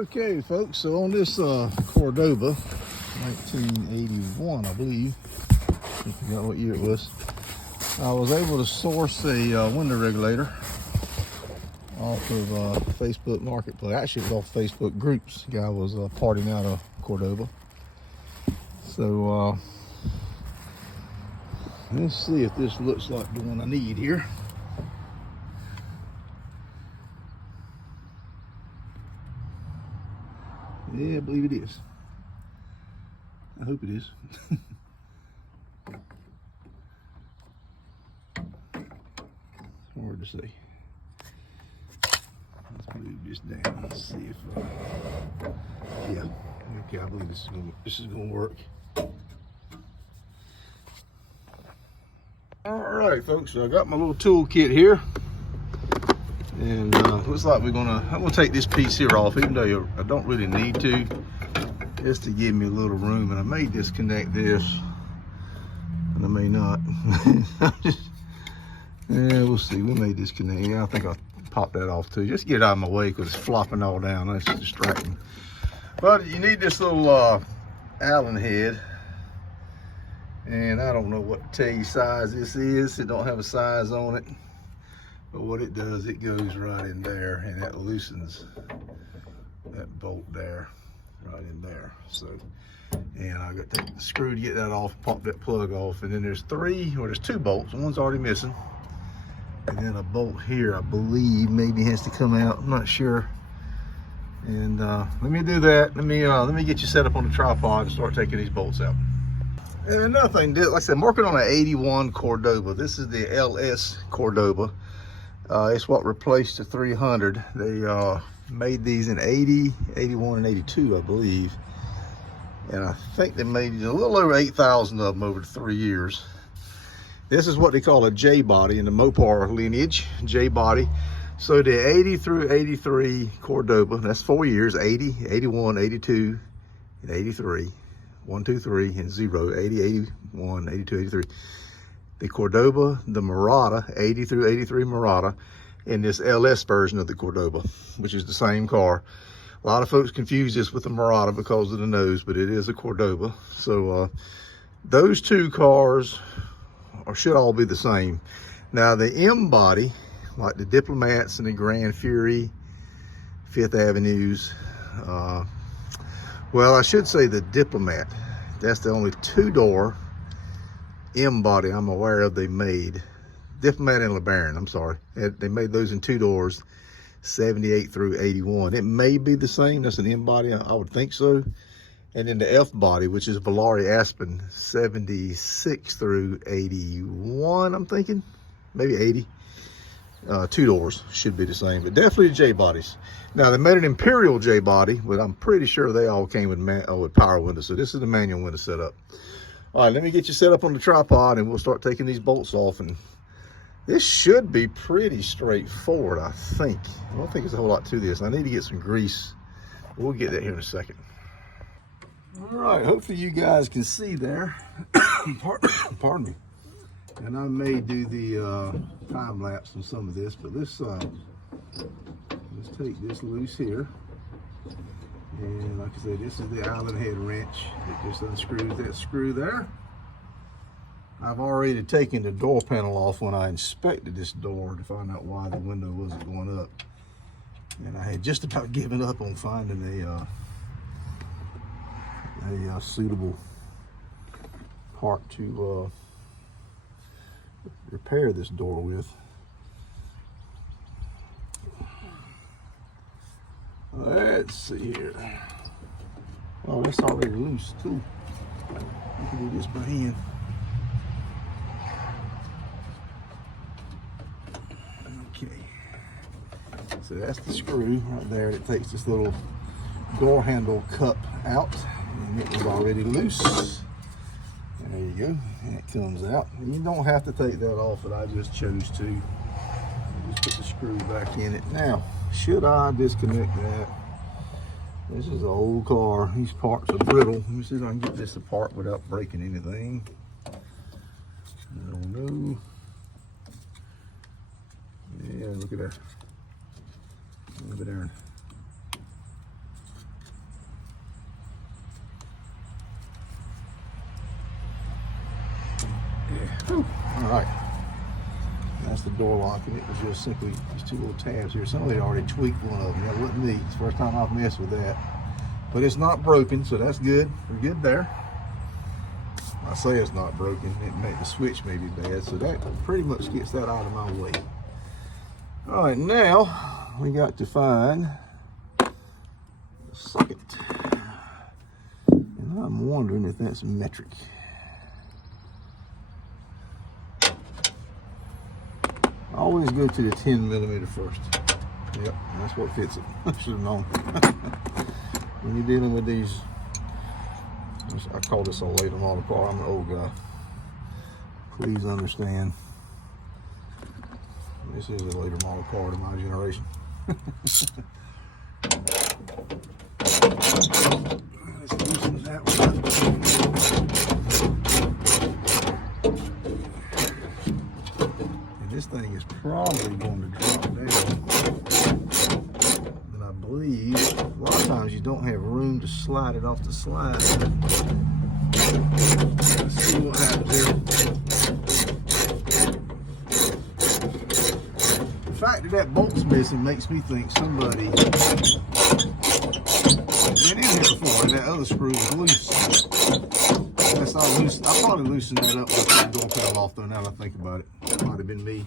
Okay, folks, so on this Cordoba, 1981, I believe, I forgot what year it was, I was able to source a window regulator off of Facebook Marketplace. Actually, it was off Facebook groups. The guy was partying out of Cordoba. So let's see if this looks like the one I need here. Yeah, I believe it is. I hope it is. It's hard to say. Let's move this down. Let's see if yeah. Okay, I believe this is gonna work. All right, folks. So I got my little tool kit here, and looks like I'm gonna take this piece here off, even though I don't really need to, just to give me a little room. And I may disconnect this, and I may not. Yeah, we'll see. We may disconnect. Yeah, I think I'll pop that off too. Just get it out of my way because it's flopping all down. That's distracting. But you need this little Allen head. And I don't know what to tell you size this is. It don't have a size on it. But what it does, it goes right in there, and that loosens that bolt there, right in there. So, and I got to take the screw to get that off, pop that plug off. And then there's two bolts. One's already missing. And then a bolt here, I believe, maybe has to come out. I'm not sure. And let me do that. Let me get you set up on the tripod and start taking these bolts out. And another thing, like I said, I'm working on an 81 Cordoba. This is the LS Cordoba. It's what replaced the 300. They made these in 80, 81, and 82, I believe. And I think they made a little over 8,000 of them over 3 years. This is what they call a J body in the Mopar lineage, J body. So the 80 through 83 Cordoba, that's 4 years, 80, 81, 82, and 83. 1, 2, 3, and 0, 80, 81, 82, 83. The Cordoba, the Mirada, 80 through 83 Mirada, and this LS version of the Cordoba, which is the same car. A lot of folks confuse this with the Mirada because of the nose, but it is a Cordoba. So those two cars should all be the same. Now the M body, like the Diplomats and the Grand Fury, Fifth Avenues, well, I should say the Diplomat. That's the only two-door M body I'm aware of they made. Diplomat and LeBaron, I'm sorry. They made those in two doors, 78 through 81. It may be the same. That's an M body, I would think so. And then the F body, which is Valari Aspen, 76 through 81, I'm thinking. Maybe 80. Two doors should be the same, but definitely the J bodies. Now they made an Imperial J body, but I'm pretty sure they all came with power windows. So this is the manual window setup. All right, let me get you set up on the tripod, and we'll start taking these bolts off. And this should be pretty straightforward, I think. I don't think there's a whole lot to this. I need to get some grease. We'll get that here in a second. All right, hopefully you guys can see there. Pardon me. And I may do the time lapse on some of this, but let's take this loose here. And like I said, this is the Allen head wrench. It just unscrews that screw there. I've already taken the door panel off when I inspected this door to find out why the window wasn't going up. And I had just about given up on finding a suitable part to repair this door with. Let's see here. Oh, that's already loose too. I can do this by hand. Okay. So that's the screw right there that takes this little door handle cup out, and it was already loose. There you go, and it comes out. And you don't have to take that off, but I just chose to. Just put the screw back in it. Now, should I disconnect that? This is an old car. These parts are brittle. Let me see if I can get this apart without breaking anything. I don't know. Yeah, look at that. A little bit there. That's the door lock, and it was just simply these two little tabs here. Somebody already tweaked one of them. That wasn't me. It's the first time I've messed with that. But it's not broken, so that's good. We're good there. I say it's not broken. The switch may be bad, so that pretty much gets that out of my way. All right, now we got to find the socket. And I'm wondering if that's metric. Always go to the 10mm first. Yep, that's what fits it. I should have known. When you're dealing with these, I call this a later model car. I'm an old guy. Please understand. This is a later model car to my generation. Let's loosen that one up. This thing is probably going to drop down. And I believe a lot of times you don't have room to slide it off the slide. Let's see what happens here. The fact that that bolt's missing makes me think somebody been in here before and that other screw was loose. I'll probably loosen that up with the door fell off though, now that I think about it. That might have been me.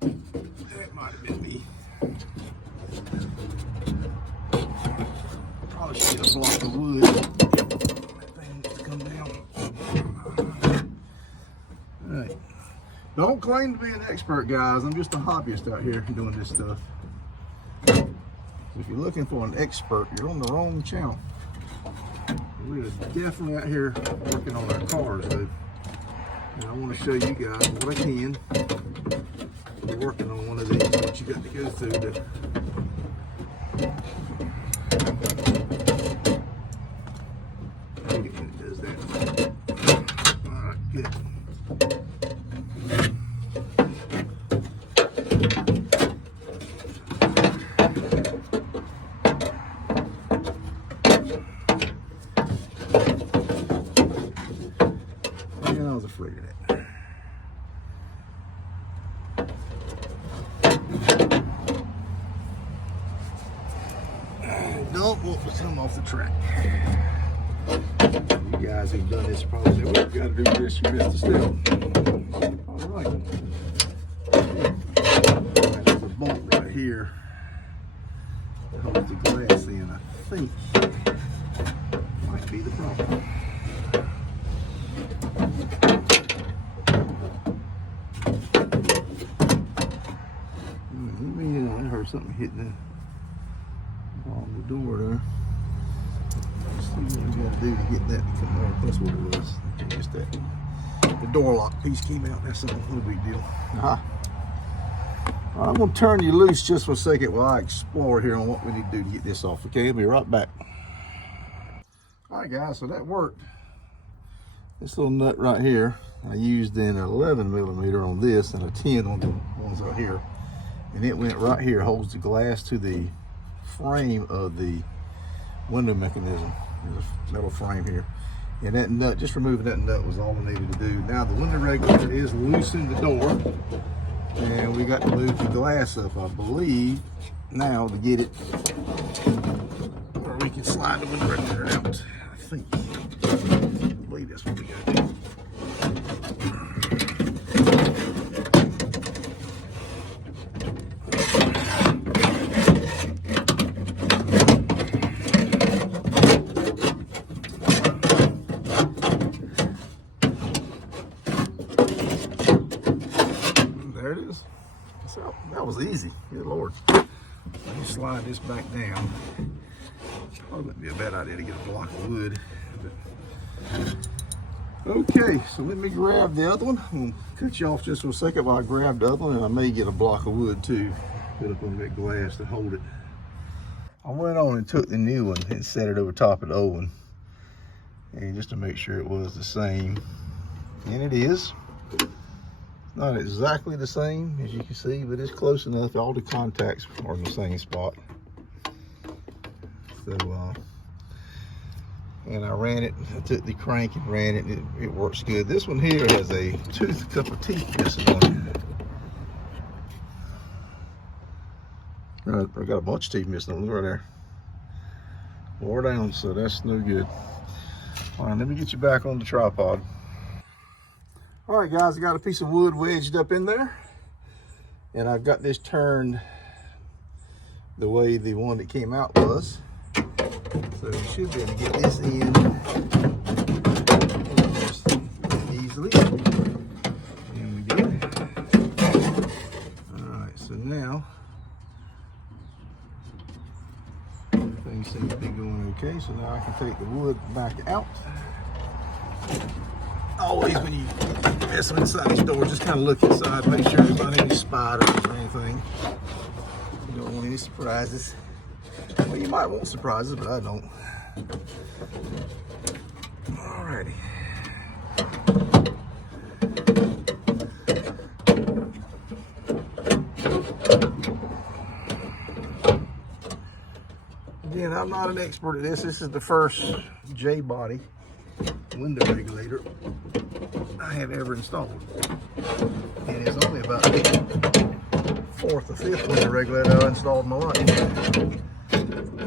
That might have been me. Probably should get a block of wood. That thing needs to come down. Alright. Don't claim to be an expert, guys. I'm just a hobbyist out here doing this stuff. So if you're looking for an expert, you're on the wrong channel. We're definitely out here working on our cars, dude. And I want to show you guys what I can. We're working on one of these, what you got to go through to. Wait a minute, does that. Alright, good. Yeah, I was afraid of that. Don't want to come off the track. You guys who've done this probably say, well, you got to do this, you missed a step. All right. There's a bolt right here that holds the glass in, I think. Might be the problem. I heard something hitting on the door there. Let's see what we got to do to get that to come out. That's what it was. Just that. The door lock piece came out. That's no big deal. I'm going to turn you loose just for a second while I explore here on what we need to do to get this off. Okay, I'll be right back. All right, guys, so that worked. This little nut right here, I used an 11mm on this and a 10 on the ones out here. And it went right here, holds the glass to the frame of the window mechanism. There's a metal frame here. And that nut, just removing that nut was all we needed to do. Now the window regulator is loose in the door. And we got to move the glass up, I believe, now to get it where we can slide the window regulator out. I think. I believe that's what we got to do. There it is. So that was easy. Good Lord. Let me slide this back down. Probably wouldn't be a bad idea to get a block of wood. Okay, so let me grab the other one. I'm gonna cut you off just for a second while I grab the other one, and I may get a block of wood too. Put up on that glass to hold it. I went on and took the new one and set it over top of the old one. And just to make sure it was the same. And it is. Not exactly the same as you can see, but it's close enough. All the contacts are in the same spot. So, and I ran it, I took the crank and ran it, it works good. This one here has a couple of teeth missing on it. Right, I got a bunch of teeth missing on it right there. Wore down, so that's no good. All right, let me get you back on the tripod. All right, guys, I got a piece of wood wedged up in there, and I've got this turned the way the one that came out was. So you should be able to get this in easily. And we did. All right, so now things seem to be going okay. So now I can take the wood back out. Always when you mess inside these doors, just kind of look inside, make sure there's not any spiders or anything. You don't want any surprises. Well, you might want surprises, but I don't. Alrighty. Again, I'm not an expert at this. This is the first J-body window regulator I have ever installed. And it's only about the 4th or 5th window regulator I installed in my life.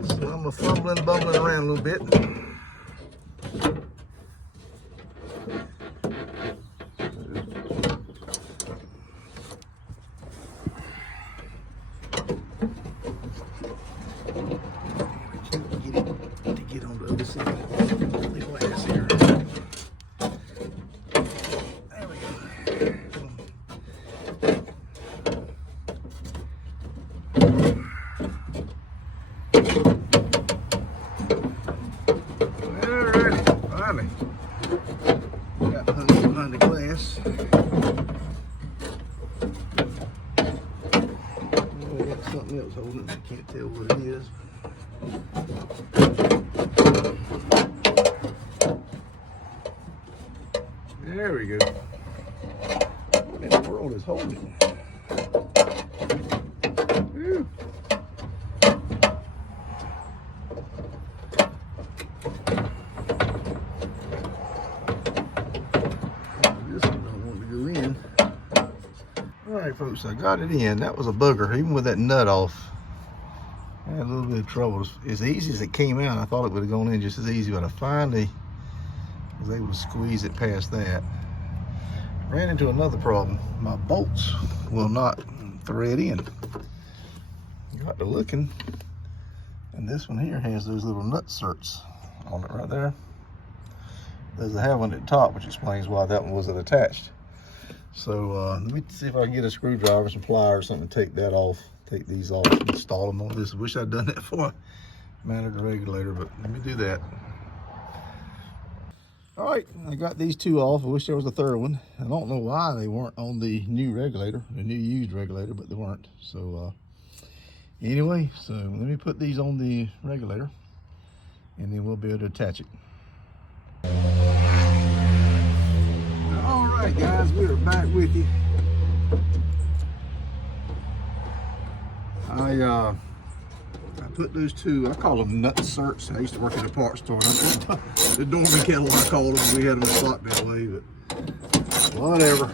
So I'm fumbling, bumbling around a little bit. Something else holding it. I can't tell what it is. There we go. What in the world is holding it? Whew. This one don't want to go in. Alright folks, I got it in. That was a bugger, even with that nut off. I had a little bit of trouble. As easy as it came out, I thought it would have gone in just as easy, but I finally was able to squeeze it past that. Ran into another problem. My bolts will not thread in. Got to looking, and this one here has those little nut certs on it right there. There's a have one at the top, which explains why that one wasn't attached. So let me see if I can get a screwdriver, some pliers, or something to take that off, take these off, install them on this. I wish I'd done that before I mounted the regulator, but let me do that. All right, I got these two off. I wish there was a third one. I don't know why they weren't on the new regulator, the new used regulator, but they weren't. So anyway, so let me put these on the regulator, and then we'll be able to attach it. All right, guys, we are back with you. I put those two, I call them nut certs. I used to work at a parts store. That's what the Dorman kettle I called them. We had them in stock that way, but whatever.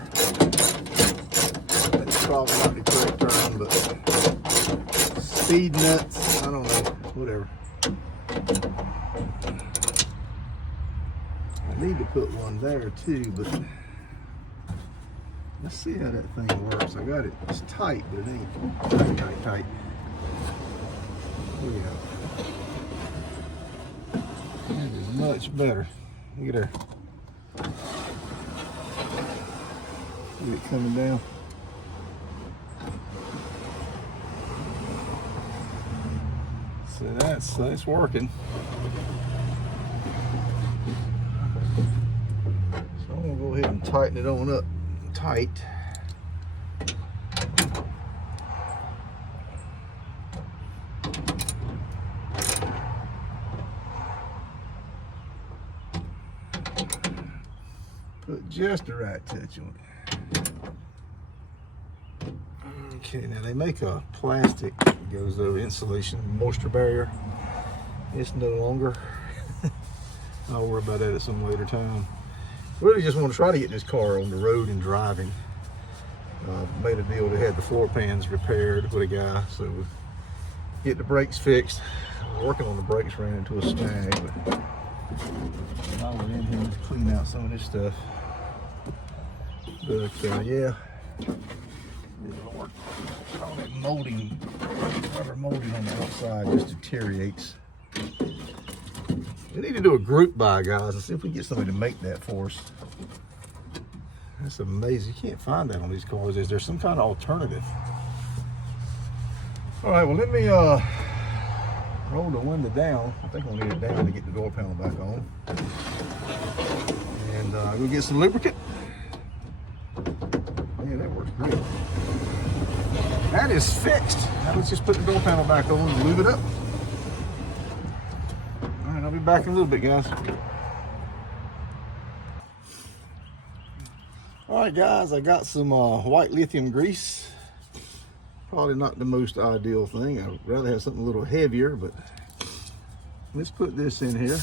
That's probably not the correct term, but speed nuts, I don't know, whatever. I need to put one there too, but let's see how that thing works. I got it, it's tight, but it ain't tight. There we go. That is much better. Look at her. See it coming down. So that's working. So I'm gonna go ahead and tighten it on up tight. Put just the right touch on it. Okay, now they make a plastic that goes over insulation, moisture barrier. It's no longer. I'll worry about that at some later time. Really just want to try to get this car on the road and driving. Made a deal to have the floor pans repaired with a guy, so get the brakes fixed. Working on the brakes, ran into a snag, but I went in here to clean out some of this stuff. But yeah, all that molding, rubber molding on the outside just deteriorates. We need to do a group buy, guys, and see if we can get somebody to make that for us. That's amazing. You can't find that on these cars. Is there some kind of alternative? All right, well, let me roll the window down. I think I'll need it down to get the door panel back on. And go get some lubricant. Man, that works great. That is fixed. Now let's just put the door panel back on and lube it up. All right, I'll be back in a little bit, guys. All right, guys, I got some white lithium grease. Probably not the most ideal thing. I'd rather have something a little heavier, but let's put this in here.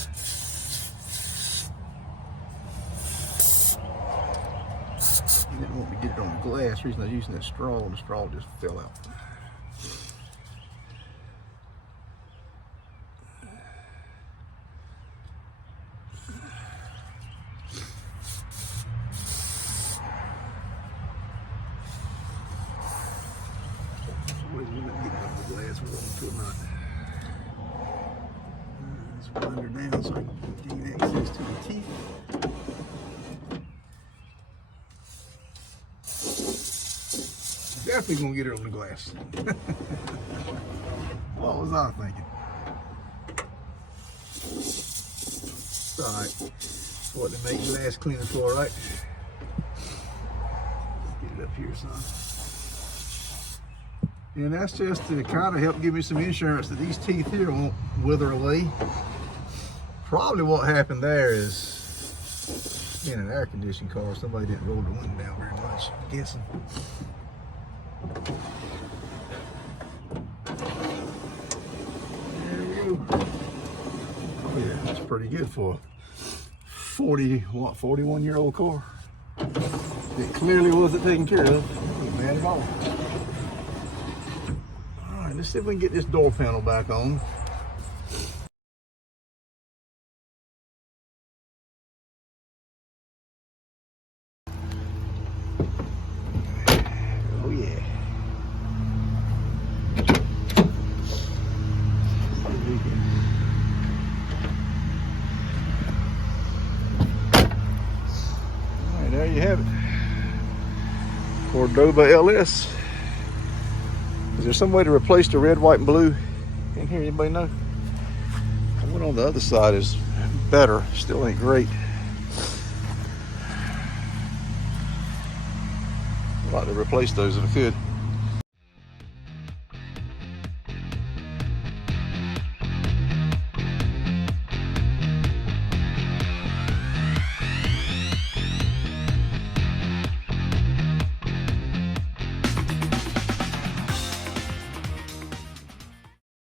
I didn't want to get it on the glass. The reason I was using that straw, and the straw just fell out. Let's blend her down so I can gain access to the teeth. Definitely gonna get her on the glass. What was I thinking? It's alright. That's what they make glass cleaner for, right? Get it up here, son. And that's just to kind of help give me some insurance that these teeth here won't wither away. Probably what happened there is, being an air conditioning car, somebody didn't roll the window down very much, I'm guessing. There we go. Oh yeah, that's pretty good for a 41-year-old car. It clearly wasn't taken care of. Not bad at all. Let's see if we can get this door panel back on. Oh yeah. All right, there you have it. Cordoba LS. Is there some way to replace the red, white, and blue in here? Anybody know? The one on the other side is better. Still ain't great. I'd like to replace those if I could.